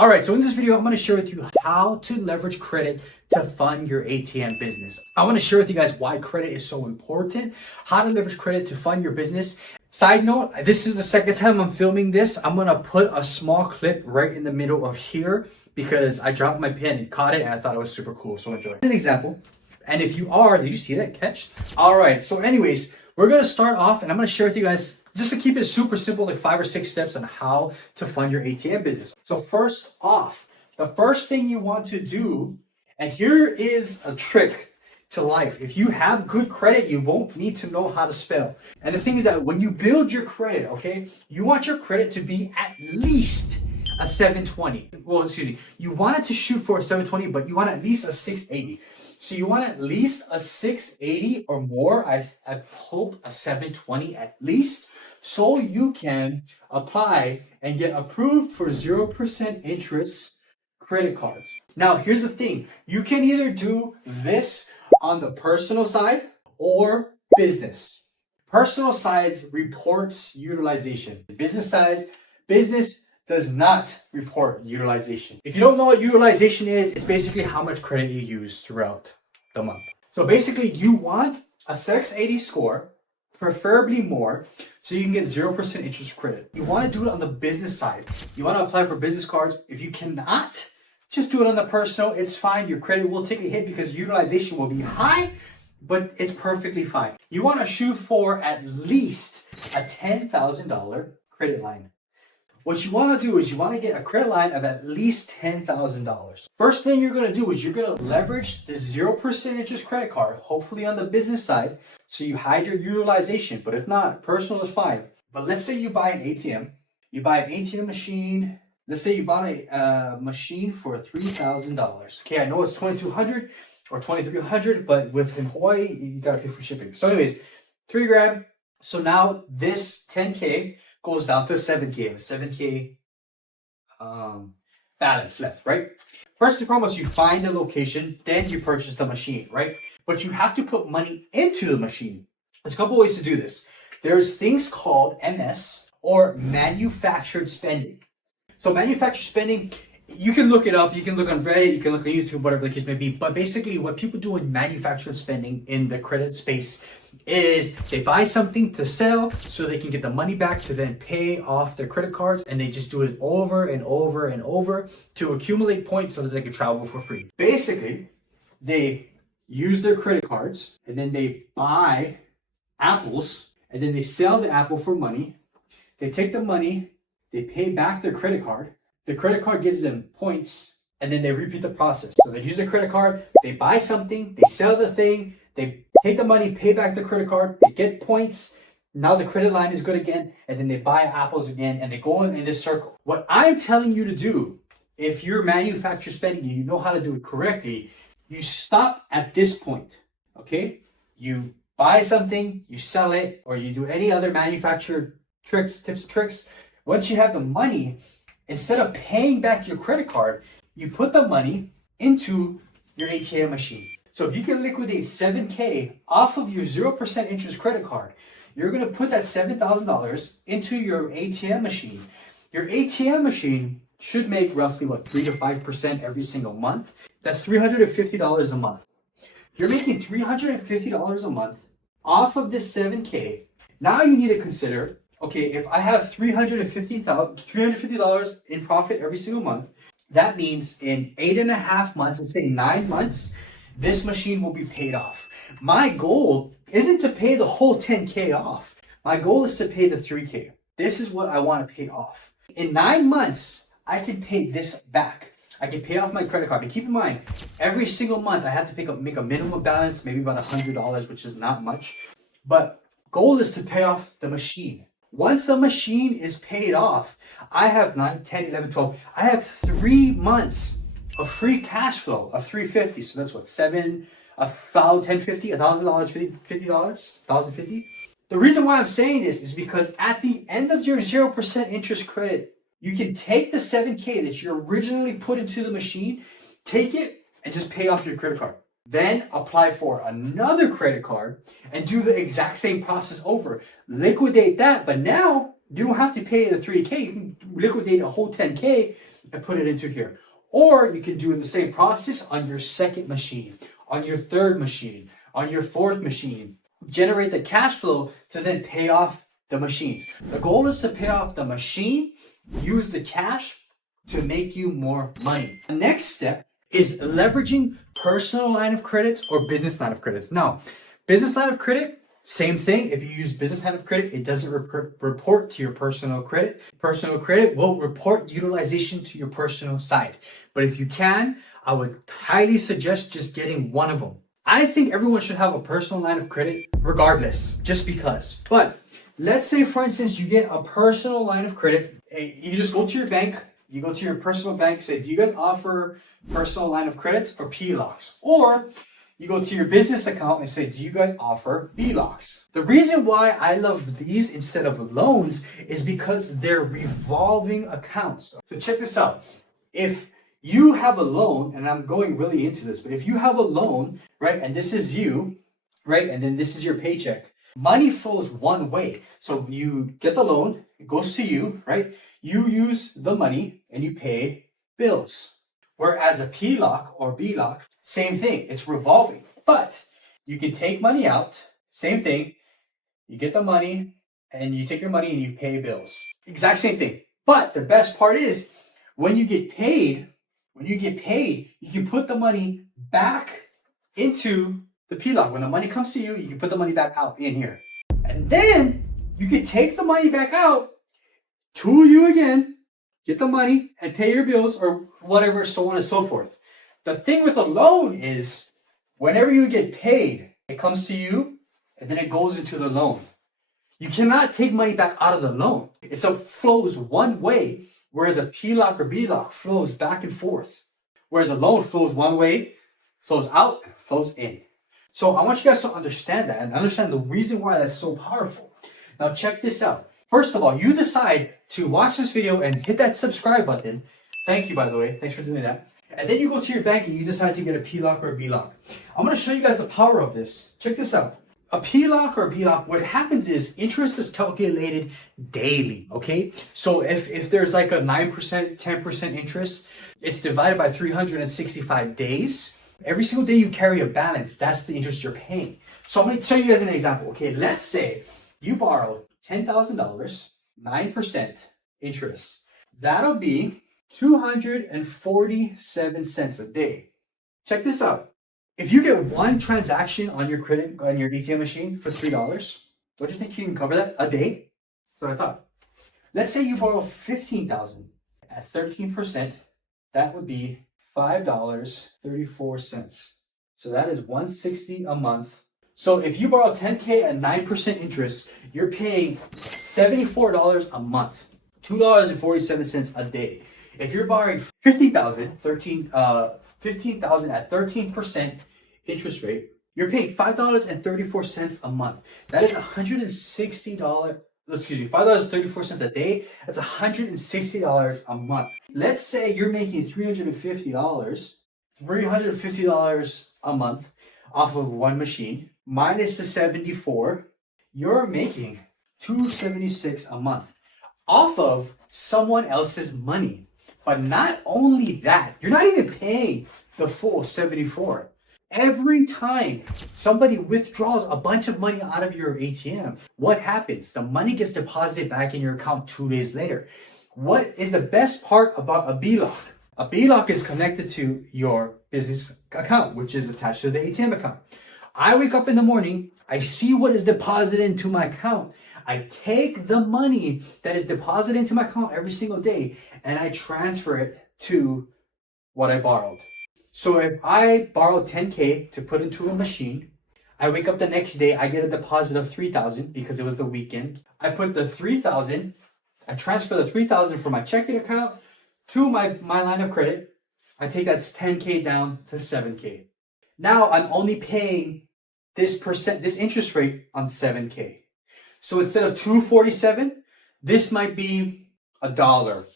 All right, so in this video, I'm going to share with you how to leverage credit to fund your ATM business. I want to share with you guys why credit is so important, how to leverage credit to fund your business. Side note, this is the second time I'm filming this. I'm going to put a small clip right in the middle of here because I dropped my pen and caught it and I thought it was super cool. So enjoy. As an example, and if you are, did you see that catch? All right, so anyways, we're going to start off and I'm going to share with you guys just to keep it super simple, like 5 or 6 steps on how to fund your ATM business. So first off, the first thing you want to do, and here is a trick to life. If you have good credit, you won't need to know how to spell. And the thing is that when you build your credit, okay, you want your credit to be at least a 720. Well, excuse me, you want it to shoot for a 720, but you want at least a 680. So you want at least a 680 or more. I hope a 720 at least, so you can apply and get approved for 0% interest credit cards. Now, here's the thing. You can either do this on the personal side or business. Personal side reports utilization. Business does not report utilization. If you don't know what utilization is, it's basically how much credit you use throughout the month. So basically, you want a 680 score, preferably more, so you can get 0% interest credit. You want to do it on the business side. You want to apply for business cards. If you cannot, just do it on the personal. It's fine. Your credit will take a hit because utilization will be high, but it's perfectly fine. You want to shoot for at least a $10,000 credit line. What you want to do is you want to get a credit line of at least $10,000. First thing you're going to do is you're going to leverage the 0% interest credit card, hopefully on the business side, so you hide your utilization. But if not, personal is fine. But let's say you buy an ATM. You buy an ATM machine. Let's say you bought a machine for $3,000. Okay, I know it's $2,200 or $2,300, but in Hawaii, you got to pay for shipping. So anyways, $3,000. So now this 10K goes down to 7K, a 7K balance left, right? First and foremost, you find the location, then you purchase the machine, right? But you have to put money into the machine. There's a couple ways to do this. There's things called MS or manufactured spending. So manufactured spending, you can look it up, you can look on Reddit, you can look on YouTube, whatever the case may be. But basically what people do in manufactured spending in the credit space is they buy something to sell so they can get the money back to then pay off their credit cards, and they just do it over and over and over to accumulate points so that they can travel for free. Basically, they use their credit cards and then they buy apples and then they sell the apple for money. They take the money, they pay back their credit card. The credit card gives them points and then they repeat the process. So they use a credit card, they buy something, they sell the thing, they take the money, pay back the credit card, they get points. Now the credit line is good again, and then they buy apples again, and they go in this circle. What I'm telling you to do, if you're manufacturer spending and you know how to do it correctly, you stop at this point, okay? You buy something, you sell it, or you do any other manufacturer tips and tricks. Once you have the money, instead of paying back your credit card, you put the money into your ATM machine. So if you can liquidate 7K off of your 0% interest credit card, you're going to put that $7,000 into your ATM machine. Your ATM machine should make roughly, 3 to 5% every single month. That's $350 a month. You're making $350 a month off of this 7K. Now you need to consider, okay, if I have $350 in profit every single month, that means in 8.5 months, let's say 9 months, this machine will be paid off. My goal isn't to pay the whole 10K off. My goal is to pay the 3K. This is what I want to pay off. In 9 months, I can pay this back. I can pay off my credit card. But keep in mind, every single month, I have to make a minimum balance, maybe about $100, which is not much. But goal is to pay off the machine. Once the machine is paid off, I have 9, 10, 11, 12. I have 3 months of free cash flow of $350. So that's what, $1050, $1,000, $50, $1,050. The reason why I'm saying this is because at the end of your 0% interest credit, you can take the 7K that you originally put into the machine, take it and just pay off your credit card. Then apply for another credit card and do the exact same process over. Liquidate that, but now you don't have to pay the 3K. You can liquidate a whole 10K and put it into here. Or you can do the same process on your second machine, on your third machine, on your fourth machine. Generate the cash flow to then pay off the machines. The goal is to pay off the machine, use the cash to make you more money. The next step is leveraging personal line of credits or business line of credits. Now, business line of credit, same thing. If you use business line of credit, it doesn't report to your personal credit. Personal credit will report utilization to your personal side. But if you can, I would highly suggest just getting one of them. I think everyone should have a personal line of credit regardless, just because. But let's say, for instance, you get a personal line of credit. You just go to your bank. You go to your personal bank, say, do you guys offer personal line of credits or PLOCs? Or you go to your business account and say, do you guys offer BLOCs? The reason why I love these instead of loans is because they're revolving accounts. So check this out. If you have a loan, and I'm going really into this, but if you have a loan, right, and this is you, right, and then this is your paycheck, money flows one way. So you get the loan, it goes to you, right? You use the money and you pay bills. Whereas a PLOC or BLOC, same thing, it's revolving. But you can take money out, same thing, you get the money and you take your money and you pay bills. Exact same thing. But the best part is when you get paid, you can put the money back into the PLOC. When the money comes to you, you can put the money back out in here. And then you can take the money back out to you again, get the money and pay your bills or whatever, so on and so forth. The thing with a loan is whenever you get paid, it comes to you and then it goes into the loan. You cannot take money back out of the loan. It flows one way, whereas a PLOC or BLOC flows back and forth. Whereas a loan flows one way, flows out, and flows in. So I want you guys to understand that and understand the reason why that's so powerful. Now check this out. First of all, you decide to watch this video and hit that subscribe button. Thank you, by the way. Thanks for doing that. And then you go to your bank and you decide to get a PLOC or a BLOC. I'm going to show you guys the power of this. Check this out. A PLOC or a BLOC, what happens is interest is calculated daily, okay? So if there's like a 9%, 10% interest, it's divided by 365 days. Every single day you carry a balance, that's the interest you're paying. So I'm going to show you guys an example, okay? Let's say you borrowed $10,000, 9% interest. That'll be 247 cents a day. Check this out. If you get one transaction on your credit, on your ATM machine for $3, don't you think you can cover that a day? That's what I thought. Let's say you borrow $15,000 at 13%. That would be $5.34. So that is $160 a month. So if you borrow 10K at 9% interest, you're paying $74 a month, $2.47 a day. If you're borrowing $15,000 at 13% interest rate, you're paying $5.34 a month. That is $160. Excuse me, $5.34 a day. That's $160 a month. Let's say you're making $350 a month off of one machine, minus the 74, you're making $276 a month off of someone else's money. But not only that, you're not even paying the full 74. Every time somebody withdraws a bunch of money out of your ATM, what happens? The money gets deposited back in your account 2 days later. What is the best part about a BLOC? A BLOC is connected to your business account, which is attached to the ATM account. I wake up in the morning, I see what is deposited into my account. I take the money that is deposited into my account every single day and I transfer it to what I borrowed. So if I borrow 10K to put into a machine, I wake up the next day, I get a deposit of 3,000 because it was the weekend. I put the 3,000, I transfer the 3,000 from my checking account to my line of credit. I take that 10K down to 7K. Now I'm only paying this interest rate on 7K. So instead of 247, this might be $1,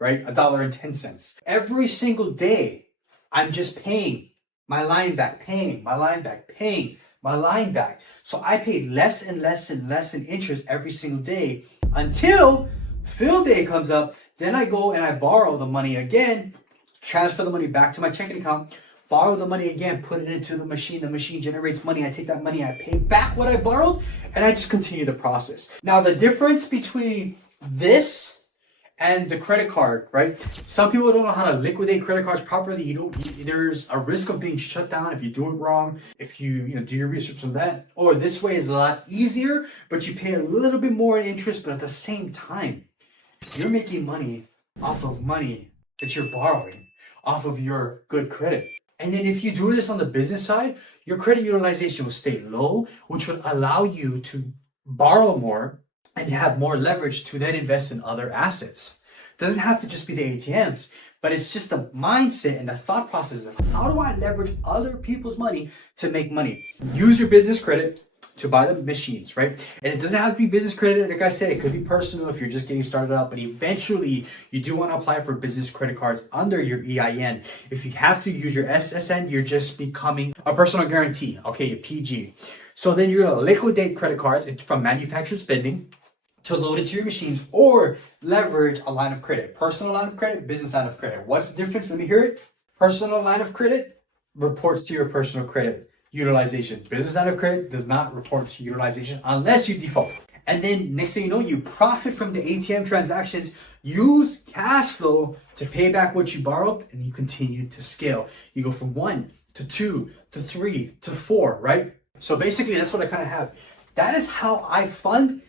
right? $1.10. Every single day, I'm just paying my line back, paying my line back, paying my line back. So I pay less and less and less in interest every single day until fill day comes up. Then I go and I borrow the money again, transfer the money back to my checking account, borrow the money again, put it into the machine generates money, I take that money, I pay back what I borrowed, and I just continue the process. Now the difference between this and the credit card, right? Some people don't know how to liquidate credit cards properly. There's a risk of being shut down if you do it wrong, if you do your research on that. Or this way is a lot easier, but you pay a little bit more in interest, but at the same time, you're making money off of money that you're borrowing, off of your good credit. And then if you do this on the business side, your credit utilization will stay low, which would allow you to borrow more and you have more leverage to then invest in other assets. It doesn't have to just be the ATMs, but it's just the mindset and the thought process of how do I leverage other people's money to make money? Use your business credit to buy the machines, right? And it doesn't have to be business credit. Like I said, it could be personal if you're just getting started out, but eventually you do want to apply for business credit cards under your EIN. If you have to use your SSN, you're just becoming a personal guarantee, okay, a PG. So then you're going to liquidate credit cards from manufactured spending to load it to your machines or leverage a line of credit. Personal line of credit, business line of credit. What's the difference? Let me hear it. Personal line of credit reports to your personal credit utilization. Business line of credit does not report to utilization unless you default. And then next thing you know, you profit from the ATM transactions, use cash flow to pay back what you borrowed, and you continue to scale. You go from 1 to 2 to 3 to 4, right? So basically that's what I kind of have. That is how I fund.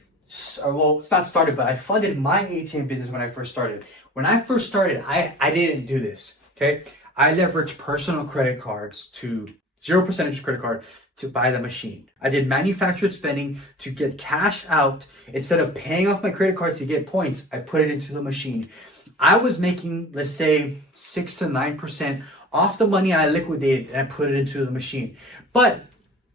Well, it's not started, but I funded my ATM business when I first started. When I first started, I didn't do this, okay? I leveraged personal credit cards to 0% credit card to buy the machine. I did manufactured spending to get cash out. Instead of paying off my credit card to get points, I put it into the machine. I was making, let's say, 6 to 9% off the money I liquidated and I put it into the machine. But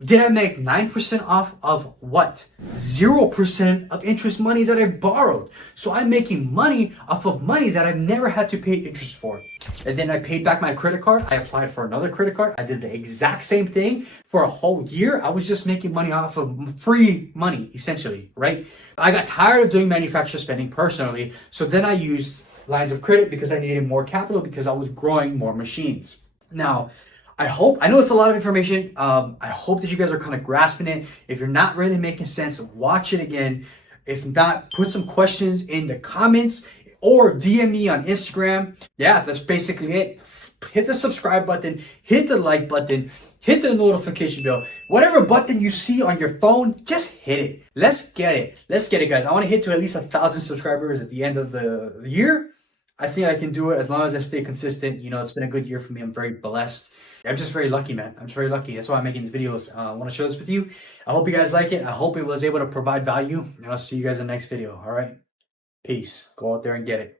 did I make 9% off of what? 0% of interest money that I borrowed. So I'm making money off of money that I've never had to pay interest for. And then I paid back my credit card. I applied for another credit card. I did the exact same thing for a whole year. I was just making money off of free money, essentially, right? I got tired of doing manufacturer spending personally. So then I used lines of credit because I needed more capital because I was growing more machines. Now, I know it's a lot of information. I hope that you guys are kind of grasping it. If you're not really making sense, watch it again. If not, put some questions in the comments or DM me on Instagram. Yeah, that's basically it. Hit the subscribe button, hit the like button, hit the notification bell. Whatever button you see on your phone, just hit it. Let's get it. Let's get it, guys. I want to hit to at least 1,000 subscribers at the end of the year. I think I can do it as long as I stay consistent. You know, it's been a good year for me. I'm very blessed. I'm just very lucky, man. I'm just very lucky. That's why I'm making these videos. I want to share this with you. I hope you guys like it. I hope it was able to provide value. And I'll see you guys in the next video. All right. Peace. Go out there and get it.